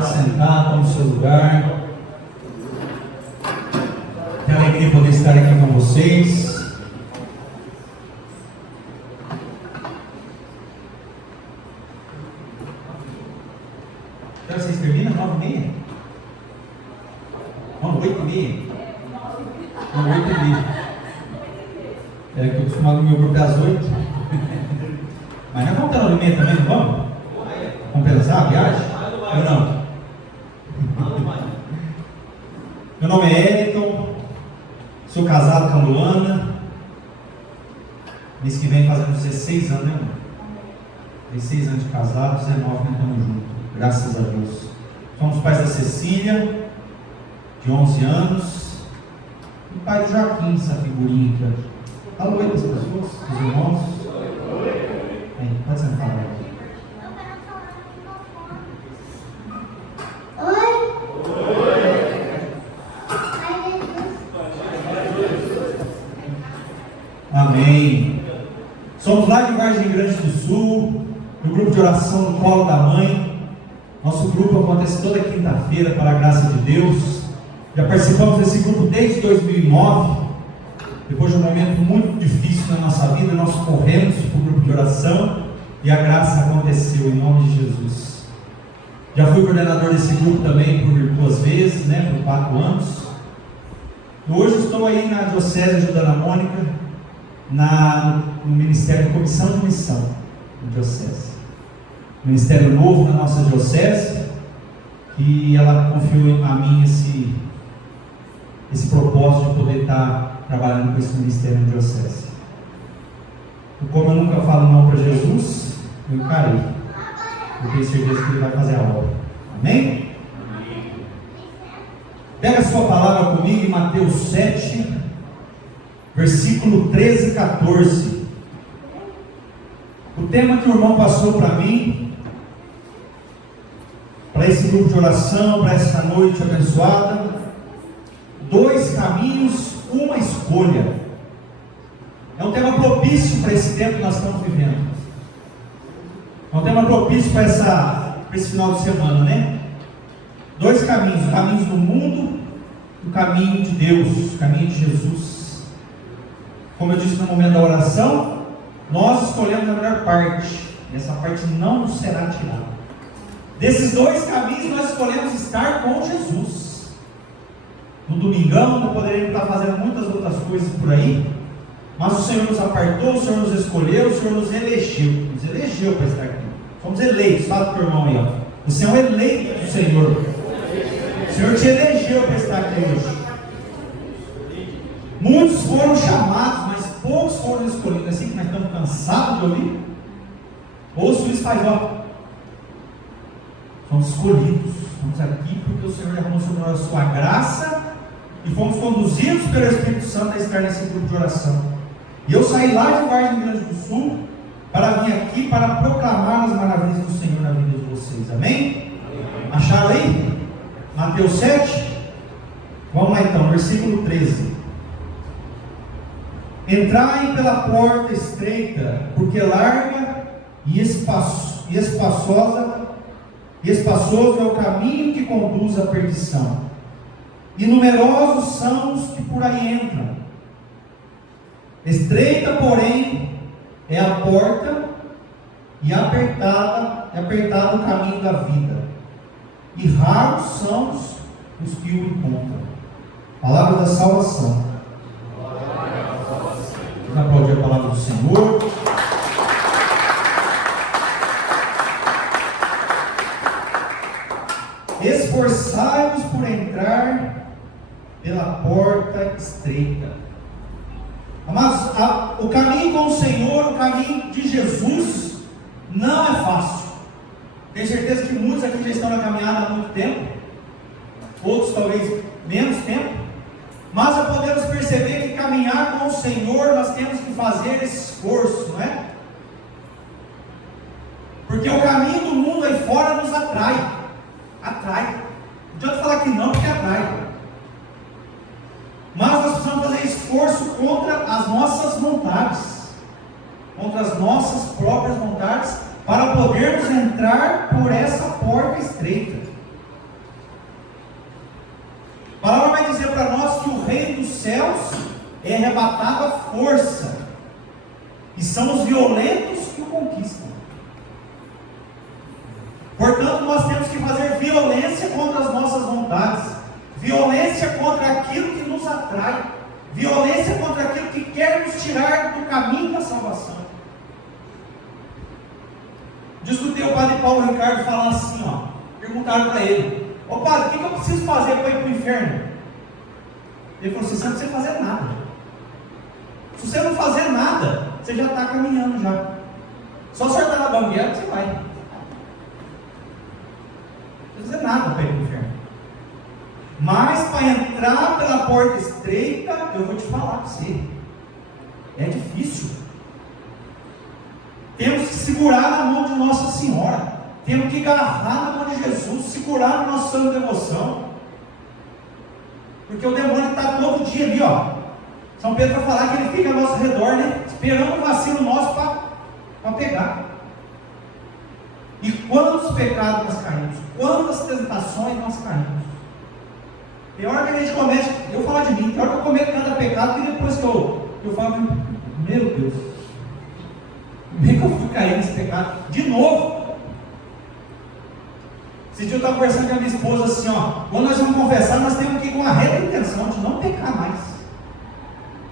Pode sentar, tome o seu lugar. Que alegria poder estar aqui com vocês. Então vocês terminam 9h30? Não, 8h30. Não, 8h30. É que eu costumava no meu grupo às 8. Mas nós vamos ter 9h30 também, não vamos? Compensar a viagem? Ou não? Meu nome é Elton, sou casado com a Luana. Mês que vem fazendo 16 anos, né, irmão? 16 anos de casado, 19 nós estamos juntos, graças a Deus. Somos pais da Cecília, de 11 anos, e pai do Joaquim, essa figurinha aqui. Fala oi para as pessoas, os irmãos. Pode sentar aí. Amém. Somos lá de Vargem Grande do Sul, no grupo de oração no Colo da Mãe. Nosso grupo acontece toda quinta-feira, para a graça de Deus. Já participamos desse grupo desde 2009. Depois de um momento muito difícil na nossa vida, nós corremos para o grupo de oração e a graça aconteceu em nome de Jesus. Já fui coordenador desse grupo também por 2 vezes, por 4 anos. E hoje estou aí na Diocese ajudando a Mônica, no Ministério de Comissão de Missão da Diocese. Ministério novo na nossa Diocese, e ela confiou a mim esse propósito de poder estar trabalhando com esse ministério na Diocese. E como eu nunca falo não para Jesus, eu encarei. Eu tenho certeza que Ele vai fazer a obra. Amém? Pega a sua palavra comigo em Mateus 7, versículo 13 e 14. O tema que o irmão passou para mim, para esse grupo de oração, para essa noite abençoada: 2 caminhos, uma escolha. É um tema propício para esse tempo que nós estamos vivendo. É um tema propício para esse final de semana, 2 caminhos: o caminho do mundo e o caminho de Deus, o caminho de Jesus. Como eu disse no momento da oração, nós escolhemos a melhor parte, e essa parte não nos será tirada. Desses 2 caminhos, nós escolhemos estar com Jesus. No domingão, não poderíamos estar fazendo muitas outras coisas por aí, mas o Senhor nos apartou, o Senhor nos escolheu, o Senhor nos elegeu. Nos elegeu para estar aqui. Fomos eleitos. Fala para o teu irmão aí, Você é um eleito do Senhor. O Senhor te elegeu para estar aqui hoje. Muitos foram chamados, mas poucos foram escolhidos. Assim que nós estamos cansados de ouvir. Ouço isso, faz Somos escolhidos. Estamos aqui porque o Senhor derramou sobre nós a sua graça e fomos conduzidos pelo Espírito Santo a estar nesse grupo de oração. E eu saí lá de Vargem Grande do Sul para vir aqui para proclamar as maravilhas do Senhor na vida de vocês. Amém? Acharam aí? Mateus 7? Vamos lá então, versículo 13. Entrai pela porta estreita, porque larga e espaçoso é o caminho que conduz à perdição, e numerosos são os que por aí entram. Estreita, porém, é a porta, e apertado o caminho da vida, e raros são os que o encontram. Palavra da salvação. Vamos aplaudir a palavra do Senhor. Esforçai-vos por entrar pela porta estreita. Amados, o caminho com o Senhor, o caminho de Jesus, não é fácil. Tenho certeza que muitos aqui já estão na caminhada há muito tempo, outros talvez menos tempo, mas já podemos perceber que caminhar com o Senhor nós temos que fazer esse esforço, não é? Porque o caminho do mundo aí fora nos atrai. Não adianta falar que não, porque atrai. Mas nós precisamos fazer esforço contra as nossas vontades, contra as nossas próprias vontades, para podermos entrar por essa porta estreita. céus é arrebatado à força, e são os violentos que o conquistam. Portanto, nós temos que fazer violência contra as nossas vontades, violência contra aquilo que nos atrai, violência contra aquilo que quer nos tirar do caminho da salvação. Escutei o padre Paulo Ricardo falando assim, perguntaram para ele: ô padre, o que eu preciso fazer para ir para o inferno? Ele falou assim: você não precisa fazer nada. Se você não fazer nada, você já está caminhando já. Só acertar na banguela você vai. Não precisa fazer nada para ir para o inferno. Mas para entrar pela porta estreita, eu vou te falar para você, é difícil. Temos que segurar na mão de Nossa Senhora, temos que agarrar na mão de Jesus, segurar no nosso santo devoção, porque o demônio está todo dia ali, São Pedro vai falar que ele fica ao nosso redor, né? Esperando um vacilo nosso para pegar. E quantos pecados nós caímos, quantas tentações nós caímos. Tem hora que a gente comete, eu falo de mim, tem hora que eu cometo cada pecado e depois que eu falo, meu Deus, como é que eu fui cair nesse pecado de novo? Esse dia eu estava conversando com a minha esposa assim, quando nós vamos confessar, nós temos que ir com a reta intenção de não pecar mais,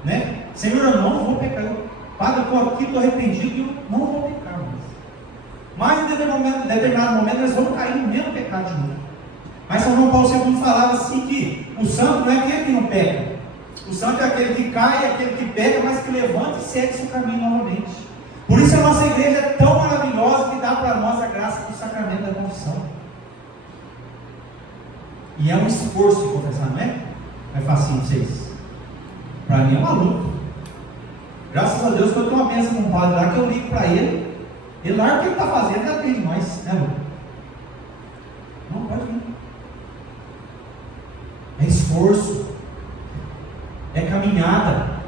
né? Senhor, eu não vou pecar. Padre, eu estou aqui, estou arrependido, eu não vou pecar mais. Mas em determinado momento nós vamos cair no mesmo pecado de novo. Mas São João Paulo II falava assim que o santo não é aquele que não peca. O santo é aquele que cai, é aquele que peca, mas que levanta e segue seu caminho novamente. Por isso a nossa igreja é tão maravilhosa que dá para nós a graça do sacramento da confissão. E é um esforço de confessar, não é? É facinho para vocês. Para mim é uma luta. Graças a Deus que eu tenho uma mesa com um padre lá que eu ligo para ele. Ele larga o que ele está fazendo e atende nós, né, Lu? Não, pode vir. É esforço, é caminhada,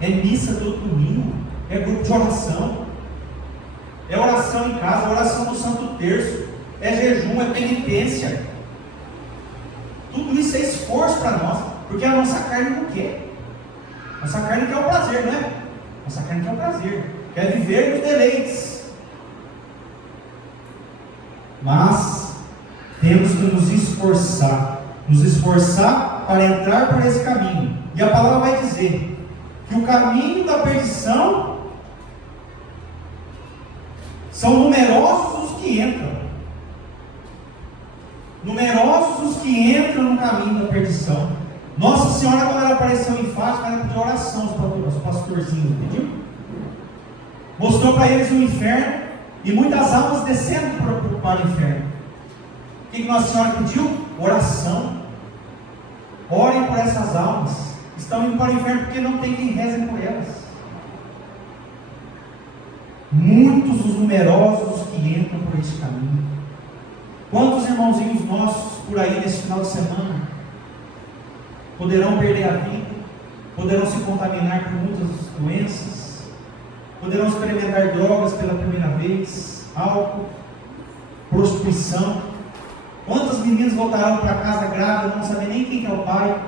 é missa todo domingo, é grupo de oração, é oração em casa, oração do Santo Terço, é jejum, é penitência. Tudo isso é esforço para nós, porque a nossa carne não quer. Nossa carne quer o prazer, não é? Nossa carne quer o prazer, quer viver nos deleites. Mas temos que nos esforçar para entrar por esse caminho. E a palavra vai dizer que o caminho da perdição são numerosos os que entram. Numerosos os que entram no caminho da perdição. Nossa Senhora, quando ela apareceu em Fátima, ela pediu oração aos pastorzinhos, pediu? Mostrou para eles o inferno e muitas almas descendo para o inferno. O que Nossa Senhora pediu? Oração. Orem por essas almas. Estão indo para o inferno porque não tem quem reze por elas. Muitos os numerosos que entram por esse caminho. Quantos irmãozinhos nossos por aí nesse final de semana poderão perder a vida, poderão se contaminar por muitas doenças, poderão experimentar drogas pela primeira vez, álcool, prostituição. Quantas meninas voltarão para casa grávidas, não sabem nem quem é o pai?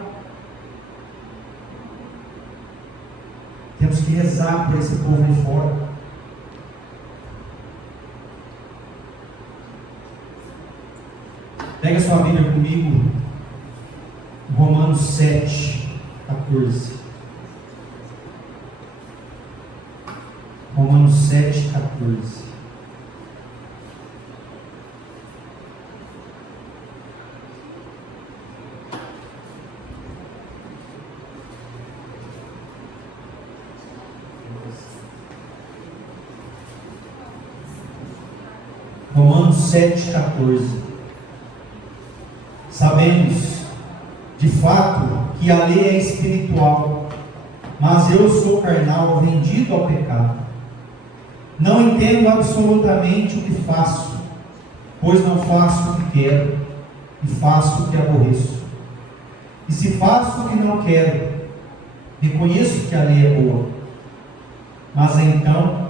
Temos que rezar por esse povo aí fora. Pega sua Bíblia comigo, Romanos 7, 14. Romanos 7, 14. Romanos 7, 14. Sabemos, de fato, que a lei é espiritual, mas eu sou carnal, vendido ao pecado. Não entendo absolutamente o que faço, pois não faço o que quero, e faço o que aborreço. E se faço o que não quero, reconheço que a lei é boa. Mas então,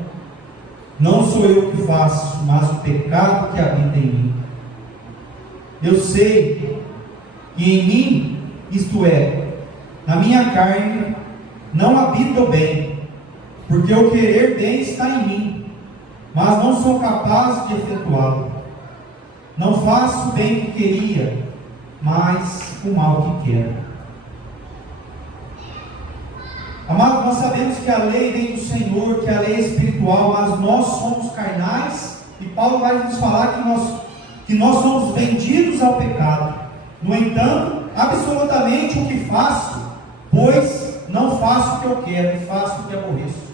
não sou eu que faço, mas o pecado que habita em mim. Eu sei que em mim, isto é, na minha carne não habita o bem, porque o querer bem está em mim, mas não sou capaz de efetuá-lo. Não faço o bem que queria, mas o mal que quero. Amados, nós sabemos que a lei vem do Senhor, que a lei é espiritual, mas nós somos carnais, e Paulo vai nos falar que nós somos vendidos ao pecado. No entanto, absolutamente o que faço, pois não faço o que eu quero, e faço o que aborreço.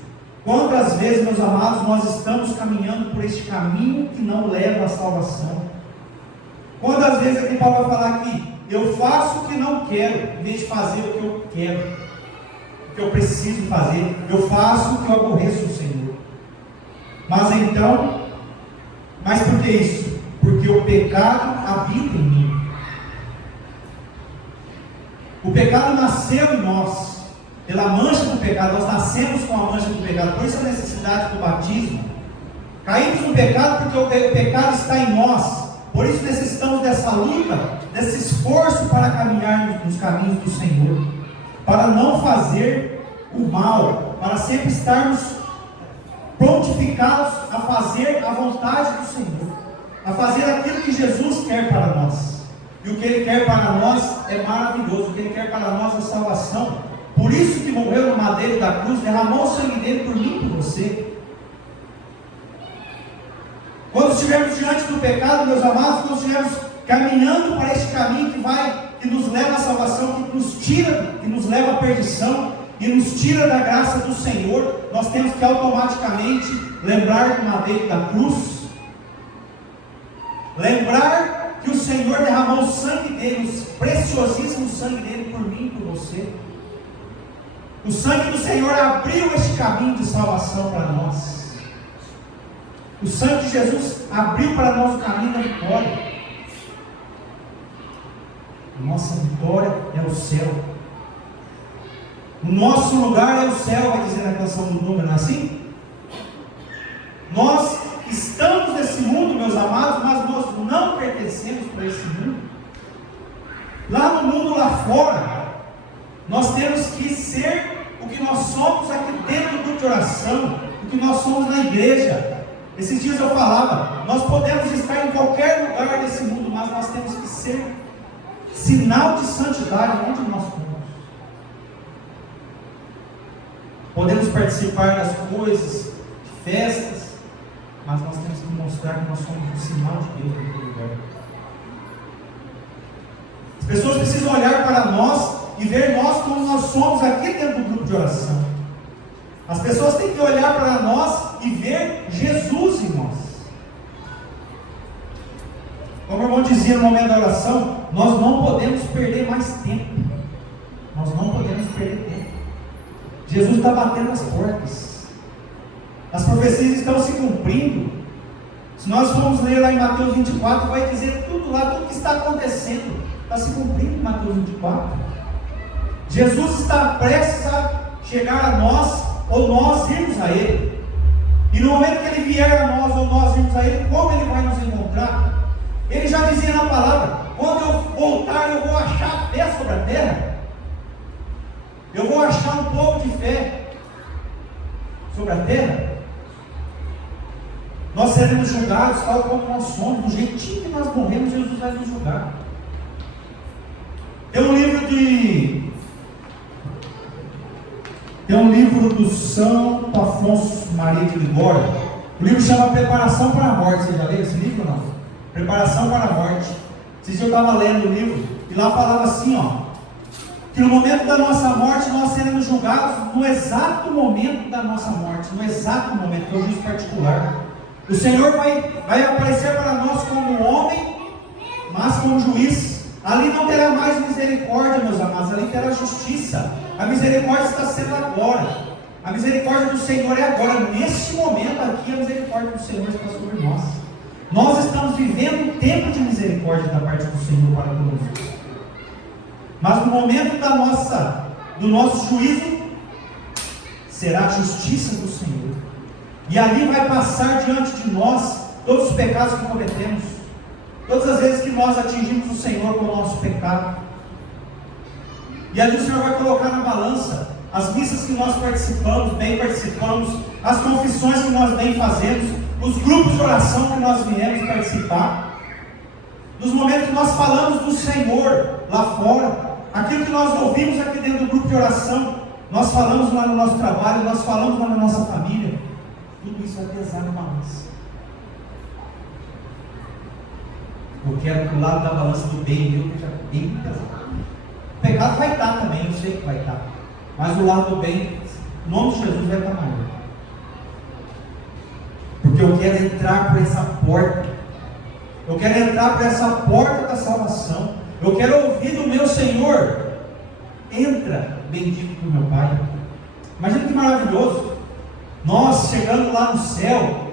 Quantas vezes, meus amados, nós estamos caminhando por este caminho que não leva à salvação? Quantas vezes aqui Paulo vai falar que eu faço o que não quero, em vez de fazer o que eu quero, o que eu preciso fazer, eu faço o que eu aborreço o Senhor. Mas por que isso? Porque o pecado habita em mim. O pecado nasceu em nós, pela mancha do pecado, nós nascemos com a mancha do pecado, por isso a necessidade do batismo. Caímos no pecado porque o pecado está em nós, por isso necessitamos dessa luta, desse esforço para caminhar nos caminhos do Senhor, para não fazer o mal, para sempre estarmos prontificados a fazer a vontade do Senhor, a fazer aquilo que Jesus quer para nós. E o que Ele quer para nós é maravilhoso, o que Ele quer para nós é salvação. Por isso que morreu no madeiro da cruz, derramou o sangue dele por mim e por você. Quando estivermos diante do pecado, meus amados, quando estivermos caminhando para este caminho que nos leva à salvação, que nos leva à perdição e nos tira da graça do Senhor, nós temos que automaticamente lembrar do madeiro da cruz, lembrar que o Senhor derramou o sangue dele, o preciosíssimo sangue dele por mim e por você. O sangue do Senhor abriu este caminho de salvação para nós. O sangue de Jesus abriu para nós o caminho da vitória. Nossa vitória é o céu. O nosso lugar é o céu, vai dizer na canção do Número, não é assim? Nós estamos nesse mundo, meus amados, mas nós não pertencemos para esse mundo. Lá no mundo, lá fora, nós temos que ser o que nós somos aqui dentro do grupo de oração, o que nós somos na igreja. Esses dias eu falava, nós podemos estar em qualquer lugar desse mundo, mas nós temos que ser sinal de santidade onde nós estamos. Podemos participar das coisas, de festas, mas nós temos que mostrar que nós somos um sinal de Deus naquele lugar. As pessoas precisam olhar para nós e ver nós como nós somos aqui dentro do grupo de oração. As pessoas têm que olhar para nós e ver Jesus em nós. Como o irmão dizia no momento da oração, nós não podemos perder mais tempo. Nós não podemos perder tempo. Jesus está batendo as portas. As profecias estão se cumprindo. Se nós formos ler lá em Mateus 24, vai dizer tudo lá, tudo que está acontecendo. Está se cumprindo em Mateus 24. Jesus está prestes a chegar a nós, ou nós irmos a Ele. E no momento que Ele vier a nós, ou nós irmos a Ele, como Ele vai nos encontrar? Ele já dizia na palavra, quando eu voltar, eu vou achar fé sobre a terra. Eu vou achar um povo de fé sobre a terra. Nós seremos julgados tal como nós somos, do jeitinho que nós morremos, Jesus vai nos julgar. Tem um livro do Santo Afonso Maria de Ligório. O livro chama Preparação para a Morte. Você já leu esse livro ou não? Preparação para a Morte. Esses dias eu estava lendo o livro e lá falava assim, que no momento da nossa morte nós seremos julgados no exato momento da nossa morte, no exato momento, que é o juízo particular. O Senhor vai aparecer para nós como homem, mas como juiz. Ali não terá mais misericórdia, meus amados, ali terá justiça. A misericórdia está sendo agora. A misericórdia do Senhor é agora. Neste momento aqui, a misericórdia do Senhor está sobre nós. Nós estamos vivendo um tempo de misericórdia da parte do Senhor para conosco. Mas no momento do nosso juízo, será a justiça do Senhor. E ali vai passar diante de nós todos os pecados que cometemos. Todas as vezes que nós atingimos o Senhor com o nosso pecado. E ali o Senhor vai colocar na balança as missas que nós participamos, bem participamos, as confissões que nós bem fazemos, os grupos de oração que nós viemos participar, nos momentos que nós falamos do Senhor lá fora, aquilo que nós ouvimos aqui dentro do grupo de oração, nós falamos lá no nosso trabalho, nós falamos lá na nossa família, tudo isso vai pesar na balança. Eu quero que o lado da balança do bem meu esteja bem pesado. O pecado vai estar também, eu sei que vai estar, mas o lado do bem, o nome de Jesus vai estar maior, porque eu quero entrar por essa porta, eu quero entrar por essa porta da salvação, eu quero ouvir do meu Senhor: entra, bendito do meu Pai. Imagina que maravilhoso, nós chegando lá no céu.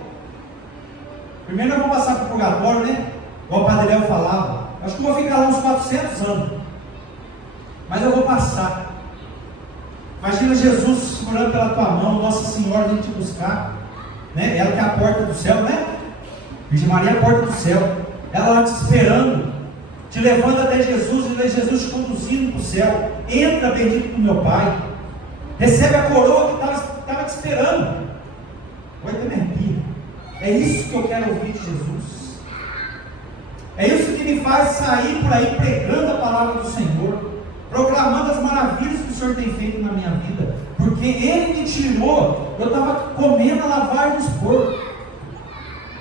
Primeiro nós vamos passar para o purgatório, né? Igual o Padre Léo falava, acho que eu vou ficar lá uns 400 anos, mas eu vou passar. Imagina Jesus segurando pela tua mão, Nossa Senhora vindo te buscar, né? Ela que é a porta do céu, né? Virgem Maria é a porta do céu, ela lá te esperando, te levando até Jesus, e Jesus te conduzindo para o céu. Entra, bendito do meu Pai, recebe a coroa que estava te esperando. Vai ter arrepia. É isso que eu quero ouvir de Jesus. É isso que me faz sair por aí pregando a palavra do Senhor, proclamando as maravilhas que o Senhor tem feito na minha vida, porque Ele me tirou. Eu estava comendo a lavar dos porcos,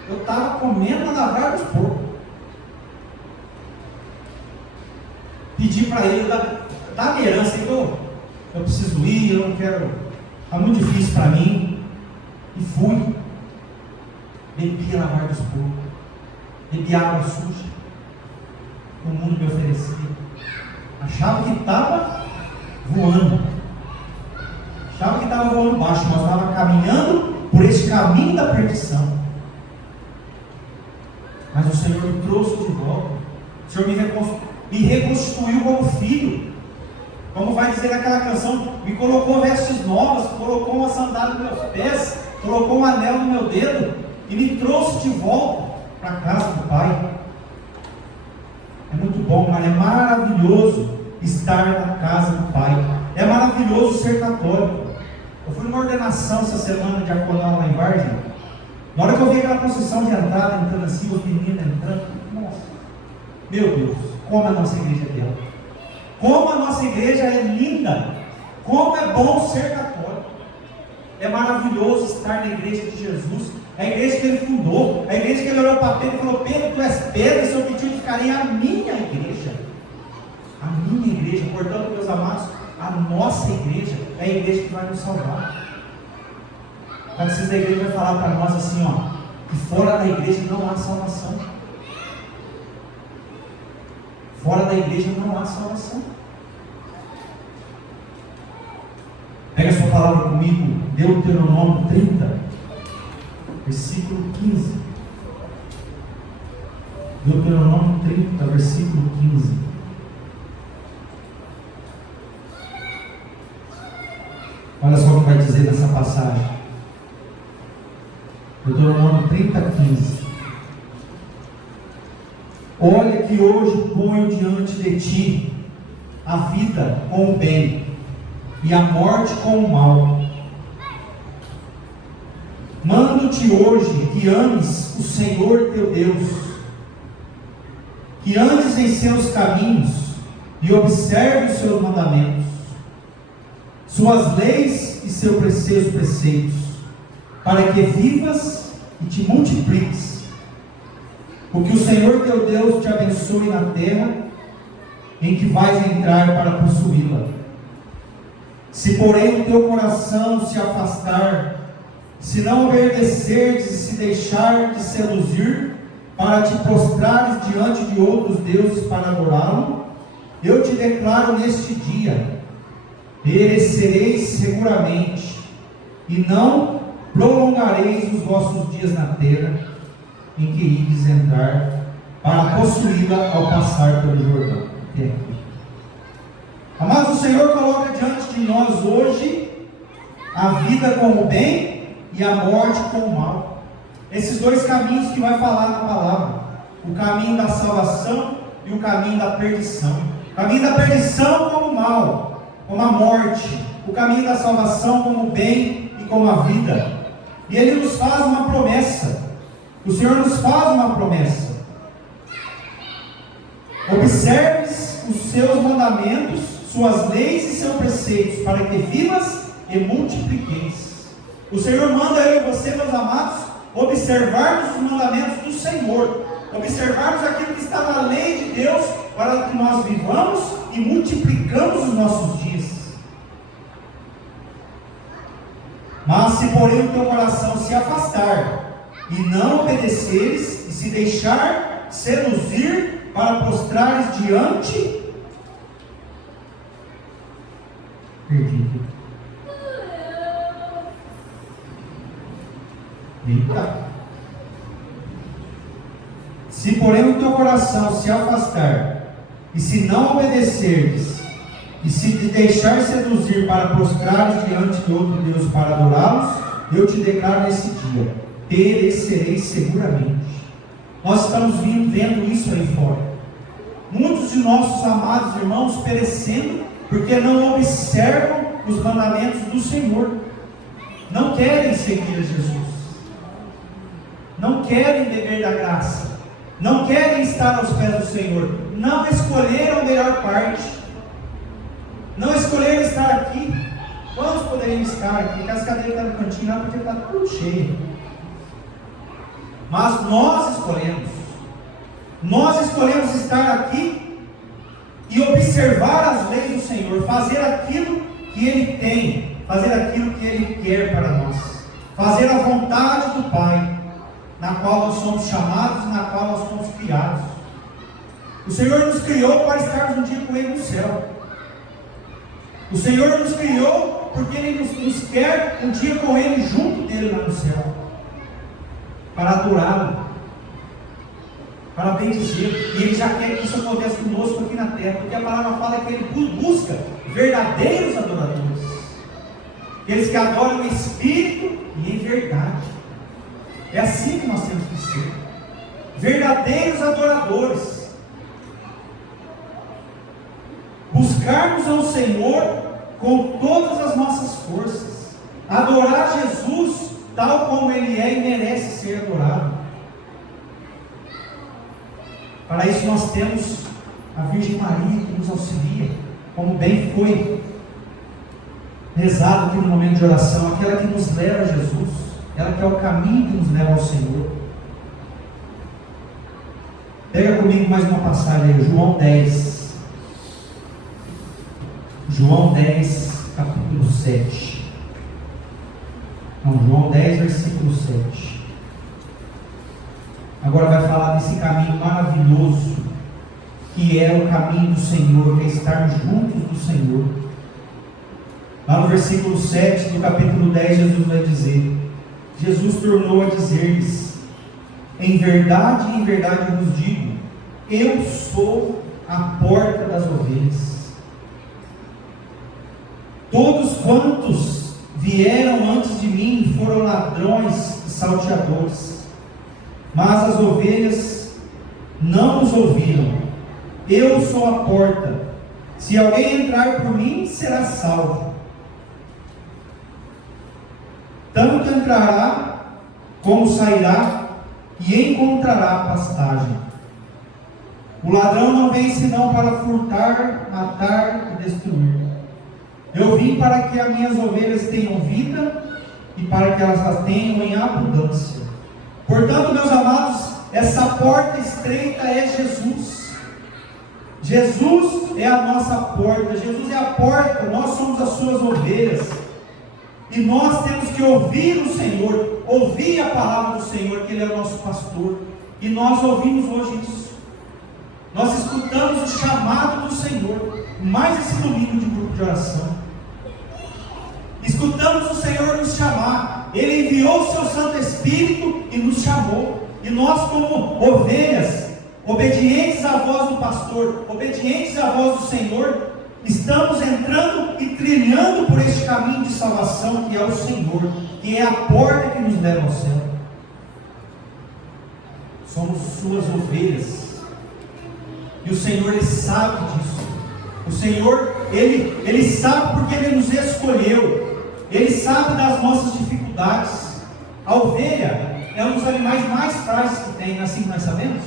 eu estava comendo a lavar dos porcos. Pedi para Ele, dá minha herança, eu preciso ir, eu não quero, está muito difícil para mim, e fui, bebi a lavar dos porcos, bebi água suja que o mundo me oferecia, achava que estava voando, achava que estava voando baixo, mas estava caminhando por esse caminho da perdição. Mas o Senhor me trouxe de volta, o Senhor me reconstituiu como filho, como vai dizer naquela canção: me colocou vestes novas, colocou uma sandália nos meus pés, colocou um anel no meu dedo, e me trouxe de volta para a casa do Pai. É muito bom, mas é maravilhoso estar na casa do Pai, é maravilhoso ser católico. Eu fui numa ordenação essa semana de diaconal lá em Vargem. Na hora que eu vi aquela procissão de entrada, entrando assim, os meninos entrando, nossa, meu Deus, como a nossa igreja é bela, como a nossa igreja é linda, como é bom ser católico. É maravilhoso estar na igreja de Jesus, a igreja que Ele fundou, a igreja que Ele olhou para Pedro e falou: Pedro, tu és Pedro, e seu pedido ficaria a minha igreja. A minha igreja, portanto, meus amados, a nossa igreja é a igreja que vai nos salvar. O catecismo da igreja vai falar para nós assim, ó, que fora da igreja não há salvação. Fora da igreja não há salvação. Pega a sua palavra comigo, Deuteronômio 30, versículo 15. Deuteronômio 30, versículo 15. Olha só o que vai dizer nessa passagem. Deuteronômio 30, 15. Olha que hoje ponho diante de ti a vida com o bem e a morte com o mal. Mando-te hoje que ames o Senhor teu Deus, que andes em seus caminhos e observe os seus mandamentos, suas leis e seus preceitos, para que vivas e te multipliques. Porque o Senhor teu Deus te abençoe na terra em que vais entrar para possuí-la. Se porém o teu coração se afastar, se não obedecerdes e se deixar de seduzir, para te prostrares diante de outros deuses para adorá-lo, eu te declaro neste dia: perecereis seguramente, e não prolongareis os vossos dias na terra em que ides entrar para possuí-la ao passar pelo Jordão. Até aqui. Amados, o Senhor coloca diante de nós hoje a vida com o bem e a morte com o mal. Esses dois caminhos que vai falar na palavra: o caminho da salvação e o caminho da perdição. O caminho da perdição como o mal, como a morte, o caminho da salvação como o bem e como a vida. E Ele nos faz uma promessa. O Senhor nos faz uma promessa. Observes os seus mandamentos, suas leis e seus preceitos, para que vivas e multipliqueis. O Senhor manda eu e você, meus amados, observarmos os mandamentos do Senhor, observarmos aquilo que está na lei de Deus, para que nós vivamos e multiplicamos os nossos dias. Mas se porém o teu coração se afastar e não obedeceres, e se deixar seduzir para prostrares diante, perdido. Eita. Se porém o teu coração se afastar e se não obedeceres, e se te deixar seduzir para prostrares diante de outro Deus para adorá-los, eu te declaro nesse dia: perecereis seguramente. Nós estamos vendo isso aí fora. Muitos de nossos amados irmãos perecendo porque não observam os mandamentos do Senhor. Não querem seguir a Jesus. Não querem beber da graça. Não querem estar aos pés do Senhor. Não escolheram a melhor parte. Não escolheram estar aqui. Quantos poderiam estar aqui? Porque as cadeiras estão no cantinho lá porque está tudo cheio. Mas nós escolhemos. Nós escolhemos estar aqui e observar as leis do Senhor. Fazer aquilo que Ele tem. Fazer aquilo que Ele quer para nós. Fazer a vontade do Pai, na qual nós somos chamados, na qual nós fomos criados. O Senhor nos criou para estarmos um dia com Ele no céu. O Senhor nos criou porque Ele nos quer um dia com Ele junto dEle lá no céu, para adorá-lo, para bendizer. E Ele já quer que isso aconteça conosco aqui na terra, porque a palavra fala que Ele busca verdadeiros adoradores, aqueles que adoram em espírito e em verdade. É assim que nós temos que ser, verdadeiros adoradores. Buscarmos ao Senhor com todas as nossas forças, adorar Jesus tal como Ele é e merece ser adorado. Para isso nós temos a Virgem Maria que nos auxilia, como bem foi rezado aqui no momento de oração, aquela que nos leva a Jesus, ela que é o caminho que nos leva ao Senhor. Pega comigo mais uma passagem aí, João 10. João 10, capítulo 7. Não, João 10, versículo 7. Agora vai falar desse caminho maravilhoso, que é o caminho do Senhor, que é estar juntos do Senhor. Lá no versículo 7 do capítulo 10, Jesus vai dizer: Jesus tornou a dizer-lhes: em verdade vos digo, eu sou a porta das ovelhas. Todos quantos vieram antes de mim foram ladrões e salteadores, mas as ovelhas não os ouviram. Eu sou a porta. Se alguém entrar por mim, será salvo. Tanto entrará como sairá e encontrará pastagem. O ladrão não vem senão para furtar, matar e destruir. Eu vim para que as minhas ovelhas tenham vida e para que elas a tenham em abundância. Portanto, meus amados, essa porta estreita é Jesus. Jesus é a nossa porta. Jesus é a porta, nós somos as suas ovelhas. E nós temos que ouvir o Senhor, ouvir a palavra do Senhor, que Ele é o nosso pastor. E nós ouvimos hoje isso. Nós escutamos o chamado do Senhor, mais esse domingo de grupo de oração. Escutamos o Senhor nos chamar. Ele enviou o seu Santo Espírito e nos chamou. E nós, como ovelhas, obedientes à voz do pastor, obedientes à voz do Senhor, estamos entrando e trilhando por este caminho de salvação que é o Senhor, que é a porta que nos leva ao céu. Somos suas ovelhas. E o Senhor, Ele sabe disso. O Senhor Ele sabe porque Ele nos escolheu. Ele sabe das nossas dificuldades. A ovelha é um dos animais mais frágeis que tem, assim que nós sabemos.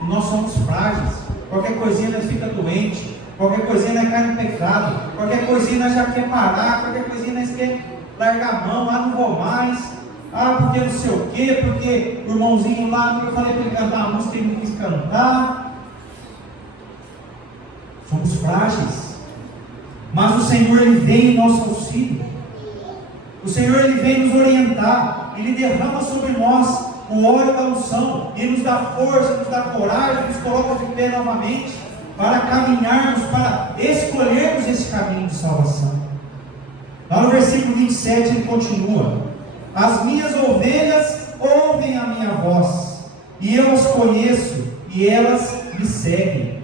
E nós somos frágeis. Qualquer coisinha nós fica doente. Qualquer coisinha nós cai no pecado. Qualquer coisinha nós já quer parar. Qualquer coisinha nós quer largar a mão. Não vou mais. Porque não sei o quê. Porque o irmãozinho lá, eu falei para ele cantar a música, ele não quis cantar. Somos frágeis. Mas o Senhor, Ele vem em nosso auxílio. O Senhor, Ele vem nos orientar. Ele derrama sobre nós o óleo da unção. E nos dá força, nos dá coragem, nos coloca de pé novamente. Para caminharmos, para escolhermos esse caminho de salvação. Lá no versículo 27 ele continua: as minhas ovelhas ouvem a minha voz, e eu as conheço, e elas me seguem.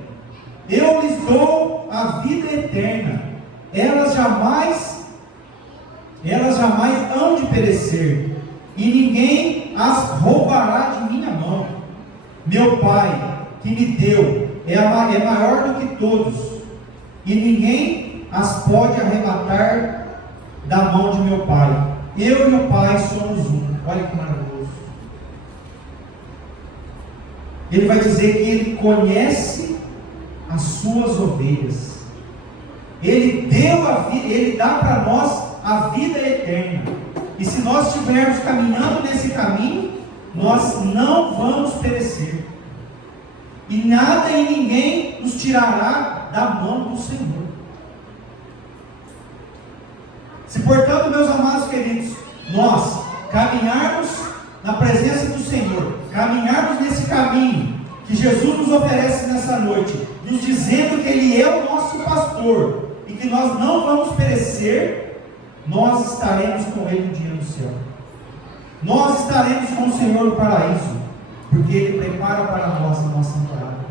Eu lhes dou a vida eterna, elas jamais hão de perecer, e ninguém as roubará de minha mão. Meu Pai, que me deu, é maior do que todos, e ninguém as pode arrebatar da mão de meu Pai. Eu e o Pai somos um. Olha que maravilhoso. Ele vai dizer que Ele conhece as suas ovelhas. Ele deu a vida, Ele dá para nós a vida eterna. E se nós estivermos caminhando nesse caminho, nós não vamos perecer. E nada e ninguém nos tirará da mão do Senhor. Se portanto, meus amados queridos, nós caminharmos na presença do Senhor, caminharmos nesse caminho que Jesus nos oferece nessa noite, nos dizendo que Ele é o nosso pastor e que nós não vamos perecer, nós estaremos com Ele um dia no céu. Nós estaremos com o Senhor no paraíso, porque Ele prepara para nós a nossa morada.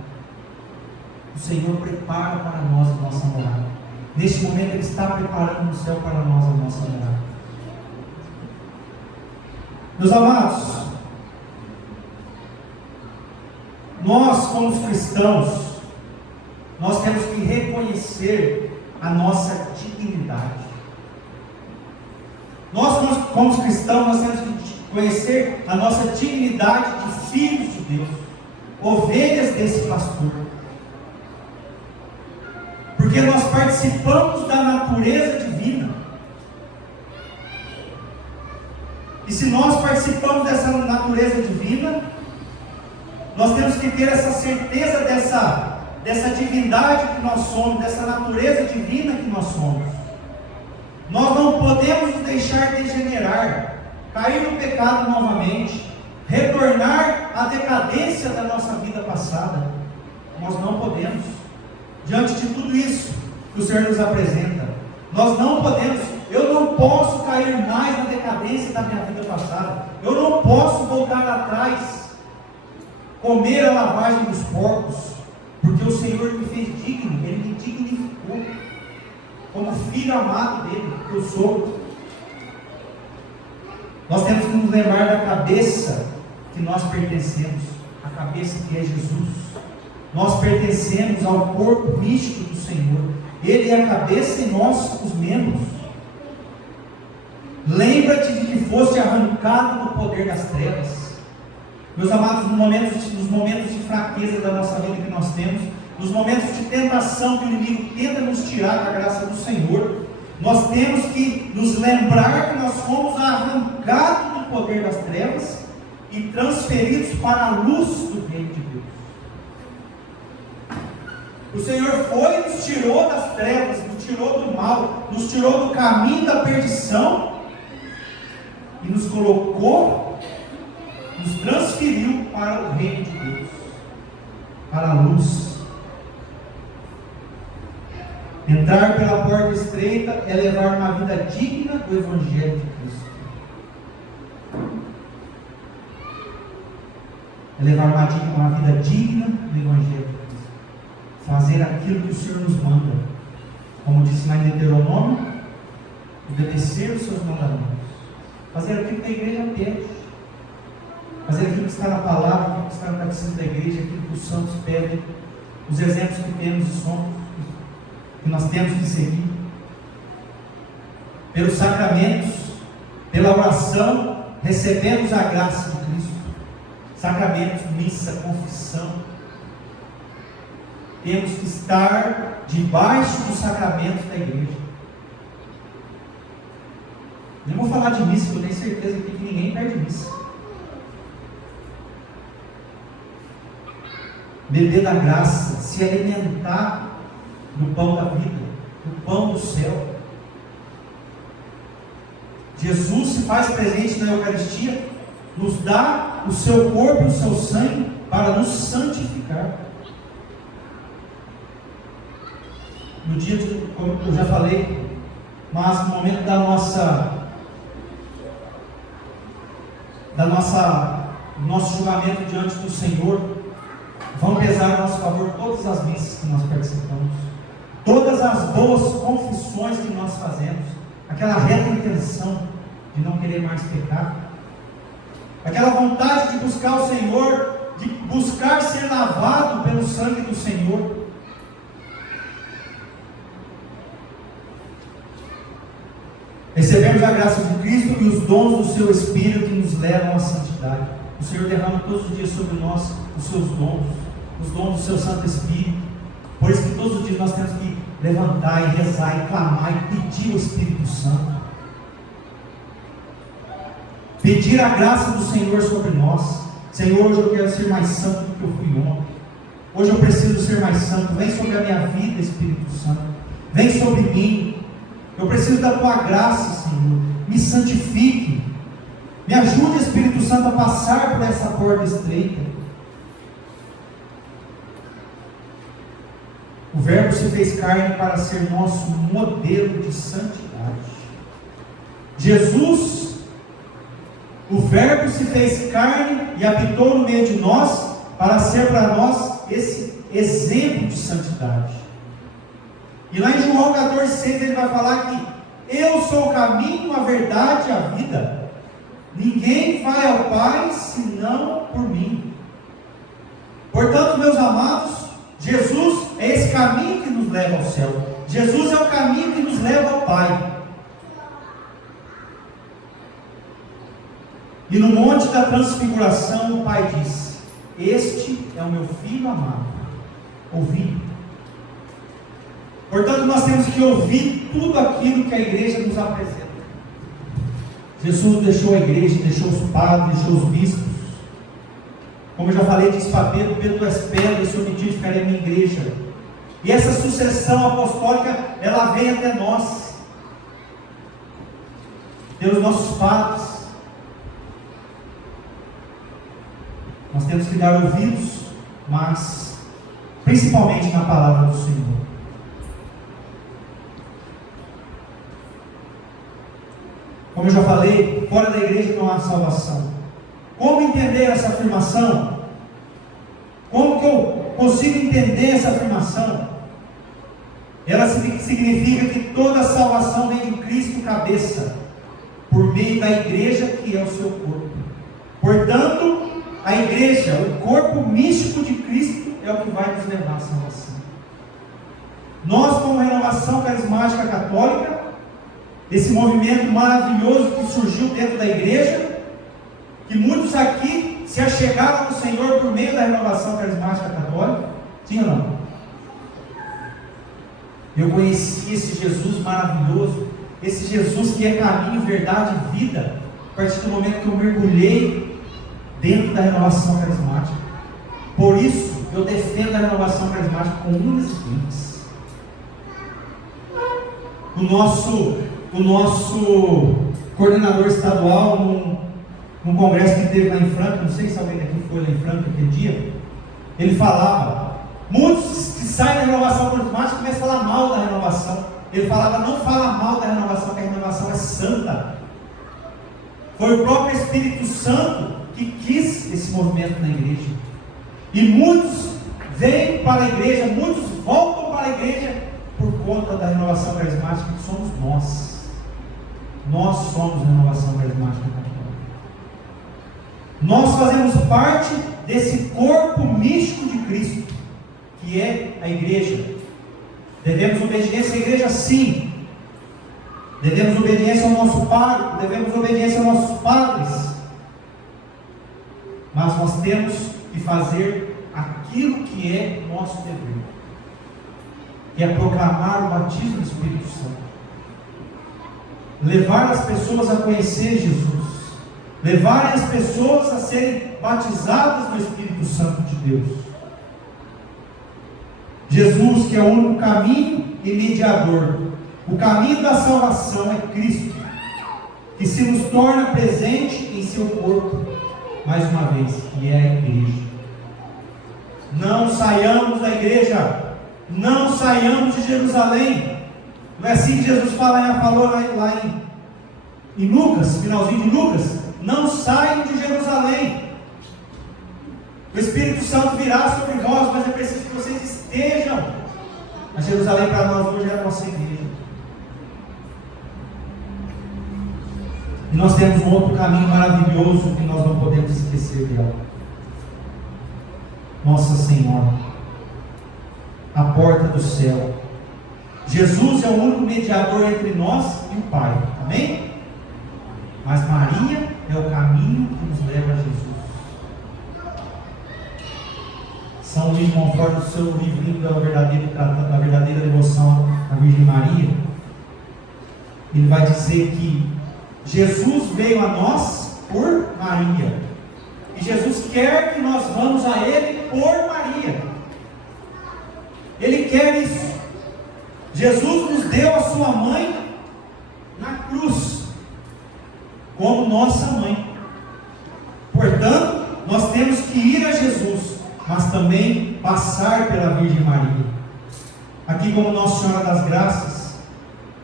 O Senhor prepara para nós a nossa morada. Neste momento Ele está preparando no céu para nós a nossa morada. Meus amados, nós como cristãos, nós temos que reconhecer a nossa dignidade. Nós como cristãos, nós temos que conhecer a nossa dignidade de filhos de Deus, ovelhas desse pastor. Porque nós participamos da natureza divina. E se nós participamos dessa natureza divina, nós temos que ter essa certeza dessa divindade que nós somos, dessa natureza divina que nós somos. Nós não podemos nos deixar degenerar, cair no pecado novamente, retornar à decadência da nossa vida passada. Nós não podemos. Diante de tudo isso que o Senhor nos apresenta, nós não podemos, eu não posso cair mais na decadência da minha vida passada, eu não posso voltar atrás, comer a lavagem dos porcos, porque o Senhor me fez digno, Ele me dignificou, como filho amado dEle, que eu sou. Nós temos que nos lembrar da cabeça que nós pertencemos, a cabeça que é Jesus. Nós pertencemos ao corpo místico do Senhor. Ele é a cabeça e nós os membros. Lembra-te de que foste arrancado do poder das trevas. Meus amados, nos momentos de fraqueza da nossa vida que nós temos, nos momentos de tentação que o inimigo tenta nos tirar da graça do Senhor, nós temos que nos lembrar que nós fomos arrancados do poder das trevas e transferidos para a luz do reino de Deus. O Senhor foi e nos tirou das trevas, nos tirou do mal, nos tirou do caminho da perdição e nos colocou, nos transferiu para o reino de Deus, para a luz. Entrar pela porta estreita é levar uma vida digna do Evangelho de Cristo. É levar uma vida digna do Evangelho de Cristo. Fazer aquilo que o Senhor nos manda. Como disse lá em Deuteronômio, obedecer os seus mandamentos. Fazer aquilo que a igreja pede. Fazer aquilo que está na palavra, aquilo que está no catecismo da igreja, aquilo que os santos pedem. Os exemplos que temos e somos. que nós temos que seguir. Pelos sacramentos, pela oração, recebemos a graça de Cristo. Sacramentos, missa, confissão. Temos que estar debaixo dos sacramentos da igreja. Eu não vou falar de missa, eu tenho certeza aqui que ninguém perde missa. Beber da graça, se alimentar do pão da vida, do pão do céu. Jesus se faz presente na Eucaristia, nos dá o seu corpo e o seu sangue para nos santificar. No dia de, como eu já falei, mas no momento do nosso julgamento diante do Senhor, vão pesar a nosso favor todas as missas que nós participamos, todas as boas confissões que nós fazemos, aquela reta intenção de não querer mais pecar, aquela vontade de buscar o Senhor, de buscar ser lavado pelo sangue do Senhor. Recebemos a graça de Cristo e os dons do seu Espírito que nos levam à santidade. O Senhor derrama todos os dias sobre nós os seus dons, os dons do seu Santo Espírito. Por isso que todos os dias nós temos que levantar e rezar e clamar e pedir o Espírito Santo. Pedir a graça do Senhor sobre nós. Senhor, hoje eu quero ser mais santo do que eu fui ontem. Hoje eu preciso ser mais santo. Vem sobre a minha vida, Espírito Santo. Vem sobre mim. Eu preciso da tua graça, Senhor. Me santifique. Me ajude, Espírito Santo, a passar por essa porta estreita. O Verbo se fez carne para ser nosso modelo de santidade. Jesus, o Verbo se fez carne e habitou no meio de nós para ser para nós esse exemplo de santidade. E lá em João 14,6 ele vai falar que eu sou o caminho, a verdade e a vida. Ninguém vai ao Pai senão por mim. Portanto, meus amados, Jesus é esse caminho que nos leva ao céu. Jesus é o caminho que nos leva ao Pai. E no monte da transfiguração o Pai disse: este é o meu filho amado. Ouvi. Portanto, nós temos que ouvir tudo aquilo que a igreja nos apresenta. Jesus deixou a igreja, deixou os padres, deixou os bispos. Como eu já falei, disse para Pedro: Pedro, tu és pedra, e sobre ti ficarei a minha igreja. E essa sucessão apostólica, ela vem até nós, pelos nossos padres. Nós temos que dar ouvidos, mas principalmente na palavra do Senhor. Como eu já falei, fora da igreja não há salvação. Como entender essa afirmação? Como que eu consigo entender essa afirmação? Ela significa que toda salvação vem de Cristo cabeça, por meio da igreja que é o seu corpo. Portanto, a igreja, o corpo místico de Cristo, é o que vai nos levar à salvação. Nós, como Renovação Carismática Católica, esse movimento maravilhoso que surgiu dentro da igreja, que muitos aqui se achegaram ao Senhor por meio da Renovação Carismática Católica, sim ou não? Eu conheci esse Jesus maravilhoso, esse Jesus que é caminho, verdade e vida, a partir do momento que eu mergulhei dentro da Renovação Carismática. Por isso, eu defendo a Renovação Carismática com unhas e dentes. O nosso coordenador estadual, num congresso que teve lá em Franca, não sei se alguém daqui foi lá em Franca aquele dia, ele falava, muitos que saem da Renovação Carismática começam a falar mal da renovação. Ele falava: não fala mal da renovação, que a renovação é santa. Foi o próprio Espírito Santo que quis esse movimento na igreja. E muitos vêm para a igreja, muitos voltam para a igreja por conta da Renovação Carismática, que somos nós. Nós somos a Renovação Carismática Católica. Nós fazemos parte desse corpo místico de Cristo, que é a igreja. Devemos obediência à igreja, sim. Devemos obediência ao nosso pároco, devemos obediência aos nossos padres. Mas nós temos que fazer aquilo que é nosso dever, que é proclamar o batismo do Espírito Santo, levar as pessoas a conhecer Jesus, levar as pessoas a serem batizadas no Espírito Santo de Deus. Jesus, que é o único caminho e mediador, o caminho da salvação é Cristo, que se nos torna presente em seu corpo, mais uma vez, que é a igreja. Não saiamos da igreja, não saiamos de Jerusalém. Não é assim que Jesus falou lá em Lucas, finalzinho de Lucas? Não saiam de Jerusalém. O Espírito Santo virá sobre vós, mas é preciso que vocês estejam. A Jerusalém para nós hoje é a nossa igreja. E nós temos um outro caminho maravilhoso que nós não podemos esquecer dela. Nossa Senhora, a porta do céu. Jesus é o único mediador entre nós e o Pai, amém? Mas Maria é o caminho que nos leva a Jesus. São Luís de Montfort, no seu livrinho da verdadeira devoção à Virgem Maria, ele vai dizer que Jesus veio a nós por Maria, e Jesus quer que nós vamos a Ele por Maria. Ele quer isso. Jesus nos deu a sua mãe na cruz como nossa mãe. Portanto, nós temos que ir a Jesus, mas também passar pela Virgem Maria. Aqui, como Nossa Senhora das Graças,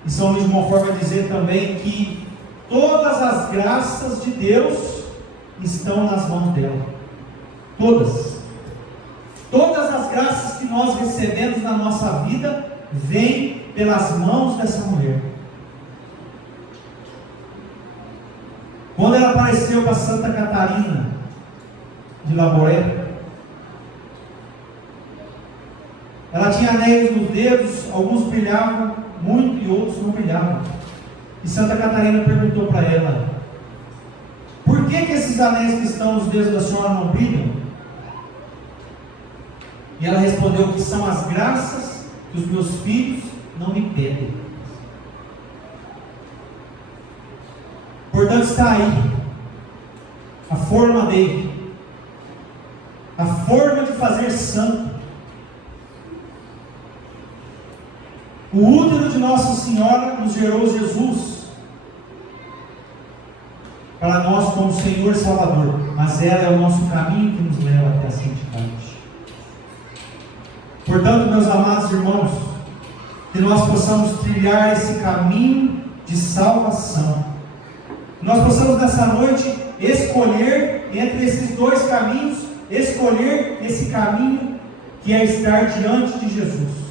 e São Luís de Montfort vai dizer também que todas as graças de Deus estão nas mãos dela. Todas as graças que nós recebemos na nossa vida vêm pelas mãos dessa mulher. Quando ela apareceu para Santa Catarina de Laboré, ela tinha anéis nos dedos, alguns brilhavam muito e outros não brilhavam. E Santa Catarina perguntou para ela: por que esses anéis que estão nos dedos da senhora não brilham? E ela respondeu que são as graças que os meus filhos não me pedem. Portanto, está aí a forma dele, a forma de fazer santo. O útero de Nossa Senhora nos gerou Jesus para nós como Senhor e Salvador, mas ela é o nosso caminho que nos leva até a santidade. Portanto, meus amados irmãos, que nós possamos trilhar esse caminho de salvação. Nós possamos nessa noite escolher entre esses dois caminhos, escolher esse caminho que é estar diante de Jesus.